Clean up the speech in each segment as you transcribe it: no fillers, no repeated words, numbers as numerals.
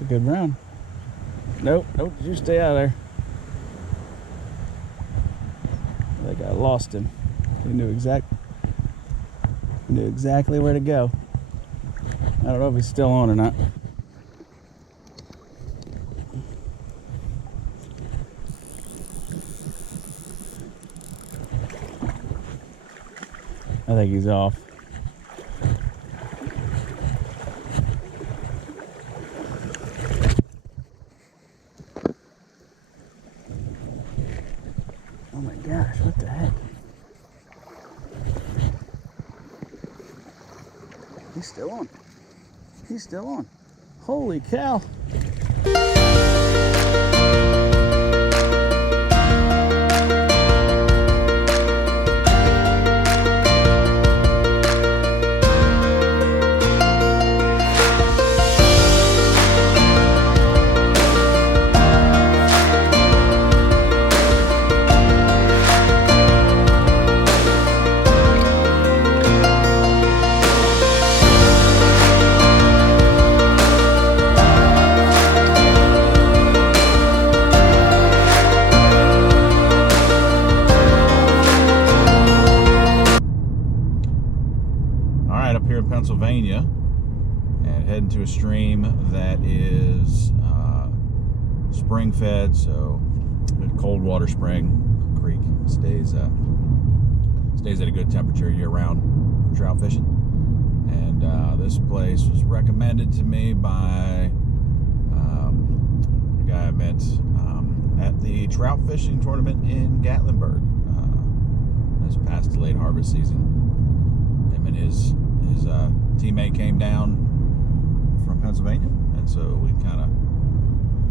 It's a good brown. Nope, you stay out of there. I think I lost him. He knew exactly where to go. I don't know if he's still on or not. I think he's off. Oh my gosh, what the heck? He's still on. He's still on. Holy cow. Up here in Pennsylvania and heading to a stream that is spring fed, so good cold water spring. Creek stays at a good temperature year round for trout fishing. And this place was recommended to me by a guy I met at the trout fishing tournament in Gatlinburg this past late harvest season. Him and his teammate came down from Pennsylvania, and so we kind of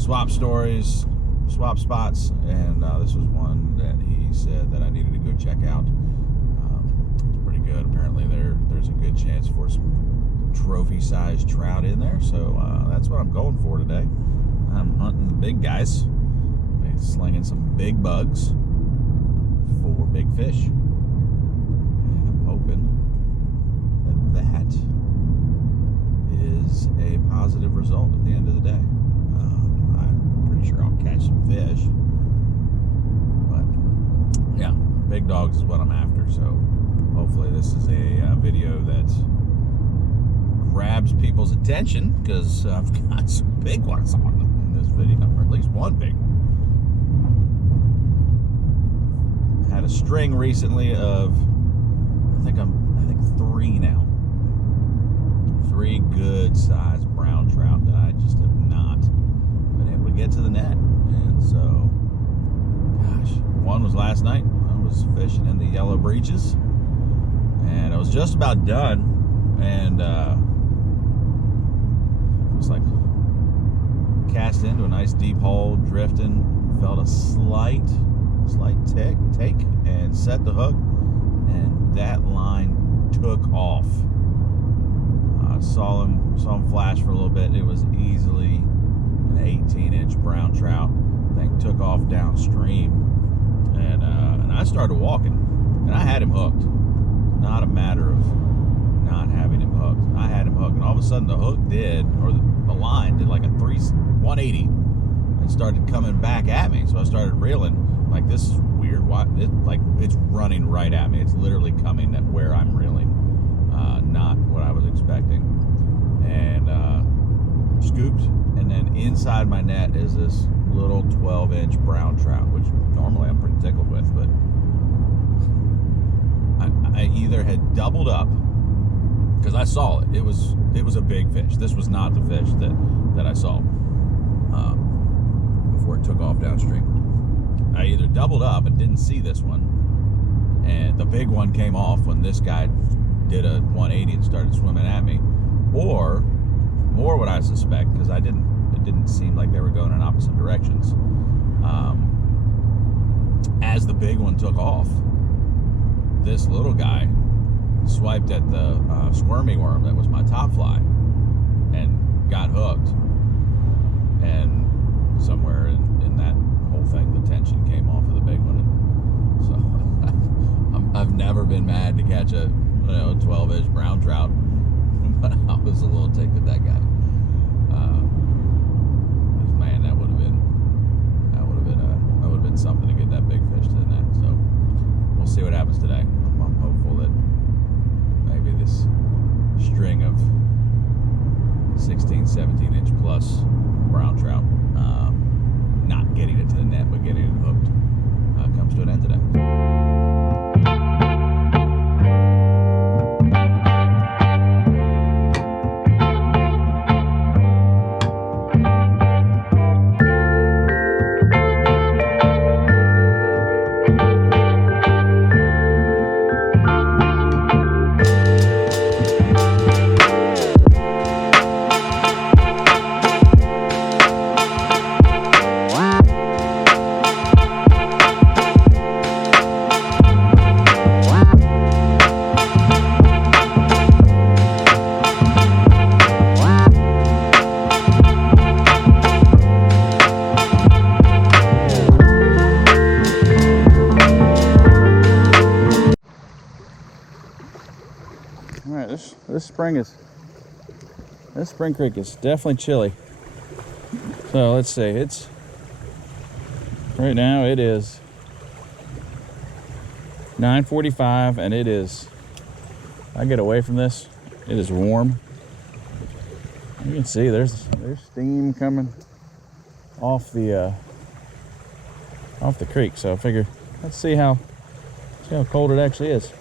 swapped stories, swapped spots, and this was one that he said that I needed to go check out. It's pretty good. Apparently there's a good chance for some trophy-sized trout in there, so that's what I'm going for today. I'm hunting the big guys, slinging some big bugs for big fish, and I'm hoping that is a positive result at the end of the day. I'm pretty sure I'll catch some fish, but yeah, big dogs is what I'm after. So hopefully this is a video that grabs people's attention, because I've got some big ones on in this video, or at least one big one. Had a string recently of I think 3 now. 3 good sized brown trout that I just have not been able to get to the net. And so, gosh, one was last night. I was fishing in the yellow breeches, and I was just about done, and it was like cast into a nice deep hole, drifting, felt a slight take, and set the hook, and that line took off. Saw him flash for a little bit. It was easily an 18-inch brown trout. Thing took off downstream, and I started walking, and I had him hooked. Not a matter of not having him hooked. I had him hooked, and all of a sudden the hook the line did like a 180, and started coming back at me. So I started reeling. Like, this is weird. Why? It's running right at me. It's literally coming at where I'm reeling. Not what I was expecting. And scooped, and then inside my net is this little 12-inch brown trout, which normally I'm pretty tickled with, but I either had doubled up, because I saw it. It was a big fish. This was not the fish that I saw before it took off downstream. I either doubled up and didn't see this one, and the big one came off when this guy did a 180 and started swimming at me, or what I suspect, because it didn't seem like they were going in opposite directions. As the big one took off, this little guy swiped at the squirmy worm that was my top fly and got hooked, and somewhere in that whole thing the tension came off of the big one. And so I've never been mad to catch a 12-inch brown trout, but I was a little ticked at that guy. 17-inch plus brown trout. Not getting it to the net, but getting it hooked comes to an end today. All right, this spring creek is definitely chilly. So let's see, it's right now it is 9:45 and it is, I get away from this, it is warm. You can see there's steam coming off the creek. So I figure let's see how cold it actually is.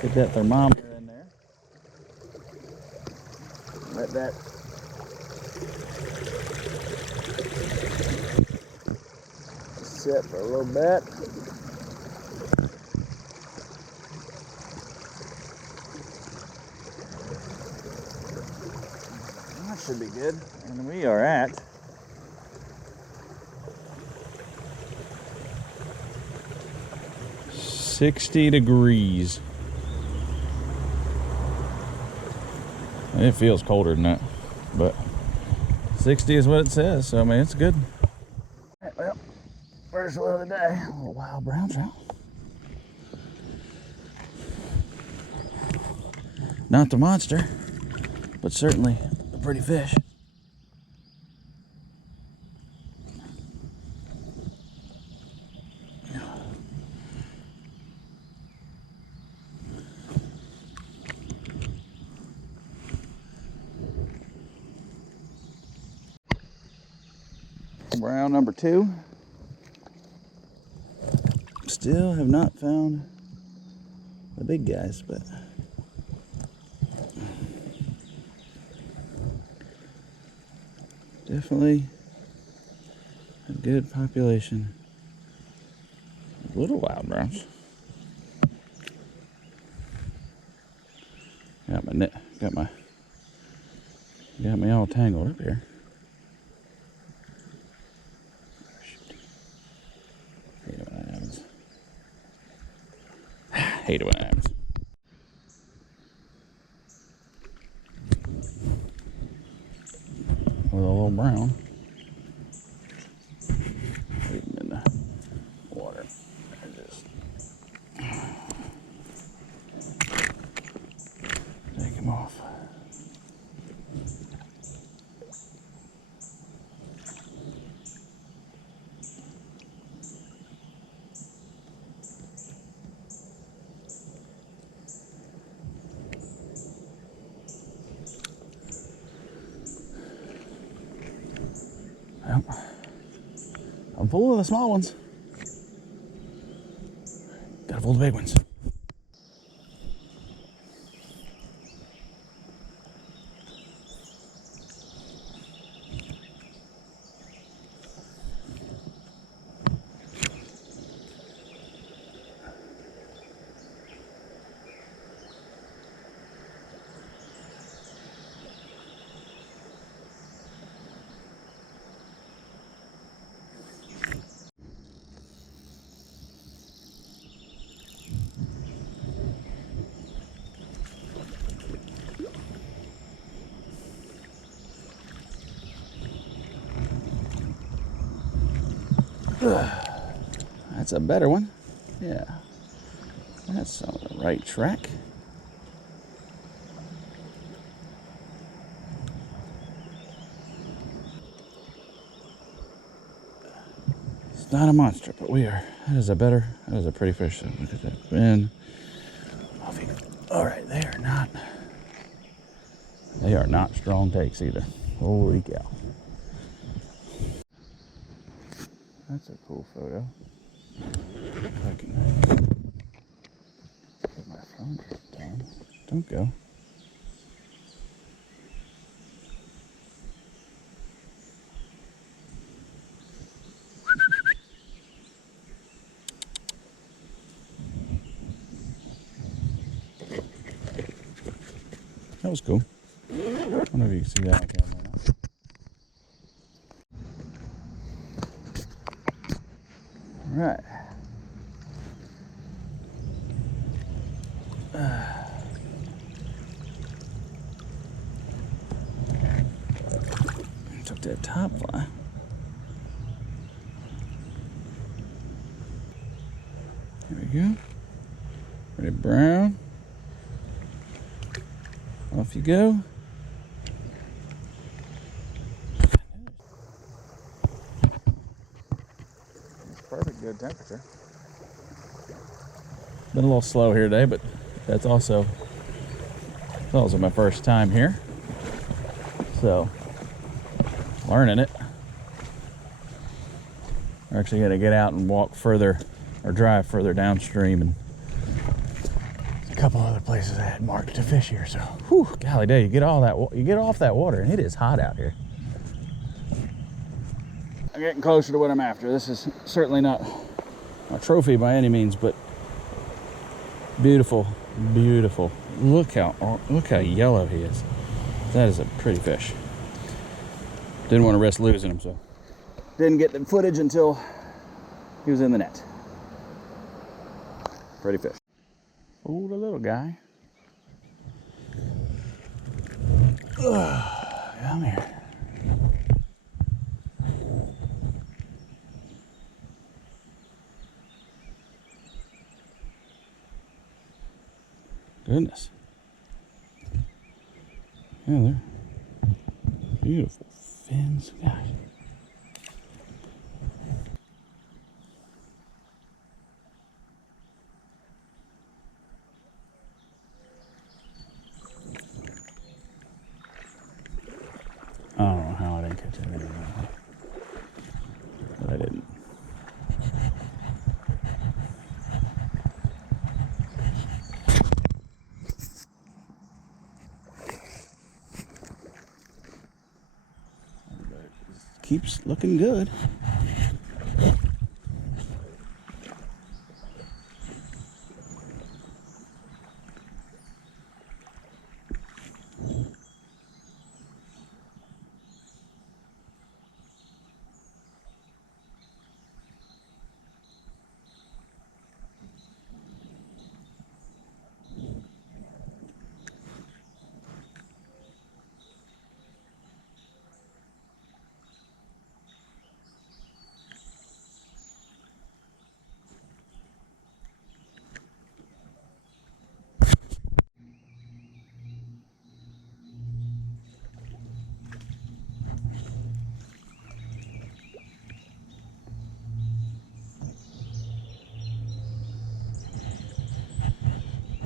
Get that thermometer in there. Let that sit for a little bit. That should be good. And we are at 60 degrees. It feels colder than that, but 60 is what it says, so I mean it's good. Right, well, first one of the day, a little wild brown trout. Not the monster, but certainly a pretty fish. Brown number 2. Still have not found the big guys, but definitely a good population of little wild browns. Got my net, got me all tangled up here. Hate it when it happens. With a little brown. Leave him in the water. And just take him off. I'm full of the small ones. Gotta fool the big ones. That's a better one. Yeah. That's on the right track. It's not a monster, but we are. That is a pretty fish. So look at that fin. All right, they are not strong takes either. Holy cow. That's a cool photo. I can put my phone down. Don't go. That was cool. I don't know if you can see that on camera or not. Right. Took that top fly. There we go. Pretty brown. Off you go. It's perfect, good temperature. Been a little slow here today, but that's also my first time here. So, learning it. We're actually gonna get out and walk further or drive further downstream, and a couple other places I had marked to fish here. So, whew, golly day, you get off that water, and it is hot out here. I'm getting closer to what I'm after. This is certainly not a trophy by any means, but beautiful, beautiful. Look how yellow he is. That is a pretty fish. Didn't want to risk losing him, so didn't get the footage until he was in the net. Pretty fish. Oh, the little guy. Come here. Goodness. Yeah, they're beautiful fins. Gosh. I don't know how I didn't catch that video, but I didn't. Keeps looking good.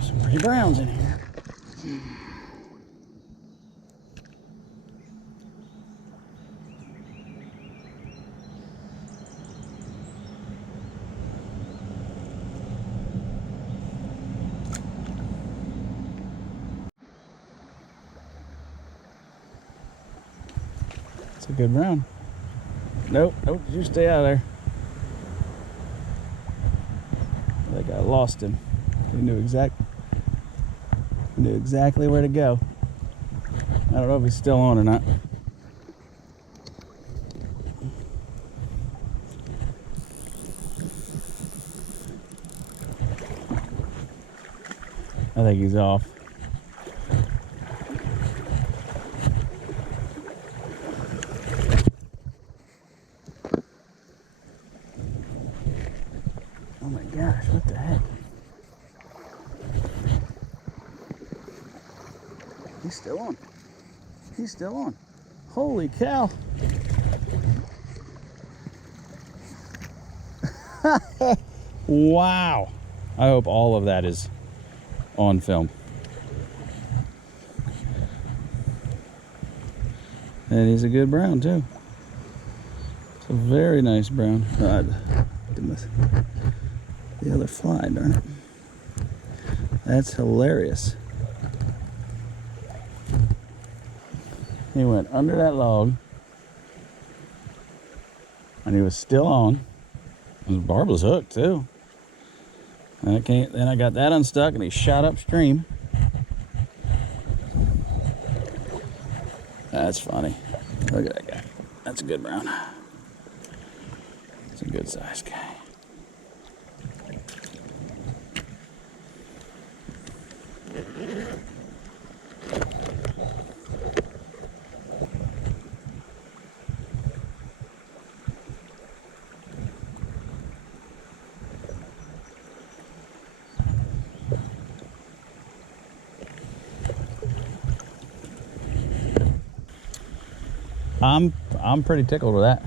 Some pretty browns in here. It's a good brown. Nope, you stay out of there. I think I lost him. He knew exactly where to go. I don't know if he's still on or not. I think he's off. Oh my gosh, what the heck? He's still on. He's still on. Holy cow. Wow. I hope all of that is on film. That is a good brown too. It's a very nice brown. Oh, I did miss the other fly, darn it. That's hilarious. He went under that log and he was still on. His barb was hooked too. And then I got that unstuck and he shot upstream. That's funny. Look at that guy. That's a good brown. It's a good size guy. I'm pretty tickled with that.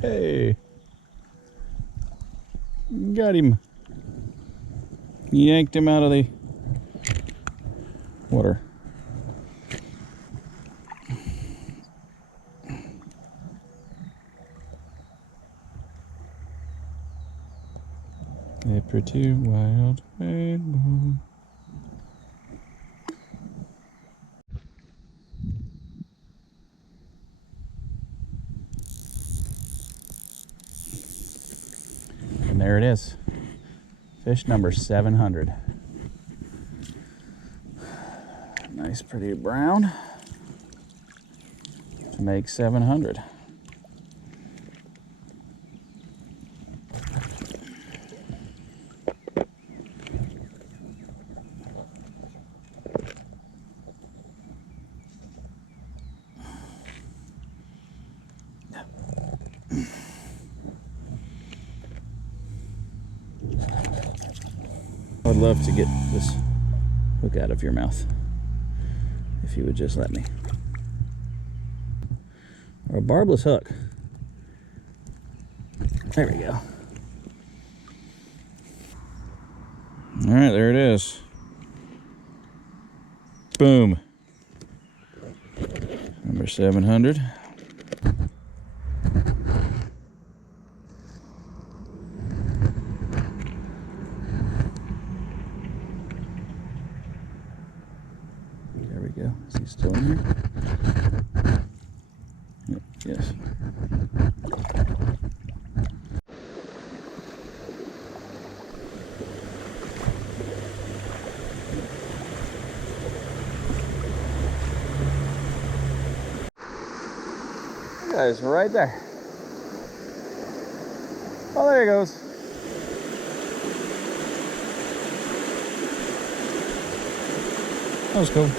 Hey, got him. Yanked him out of the water. A pretty wild rainbow. And there it is. Fish number 700. Nice pretty brown to make 700. I would love to get this hook out of your mouth if you would just let me. Or a barbless hook. There we go. All right, there it is. Boom. Number 700. There we go. Is he still in here? Yep, yes. That guy's right there. Oh, there he goes. That was cool.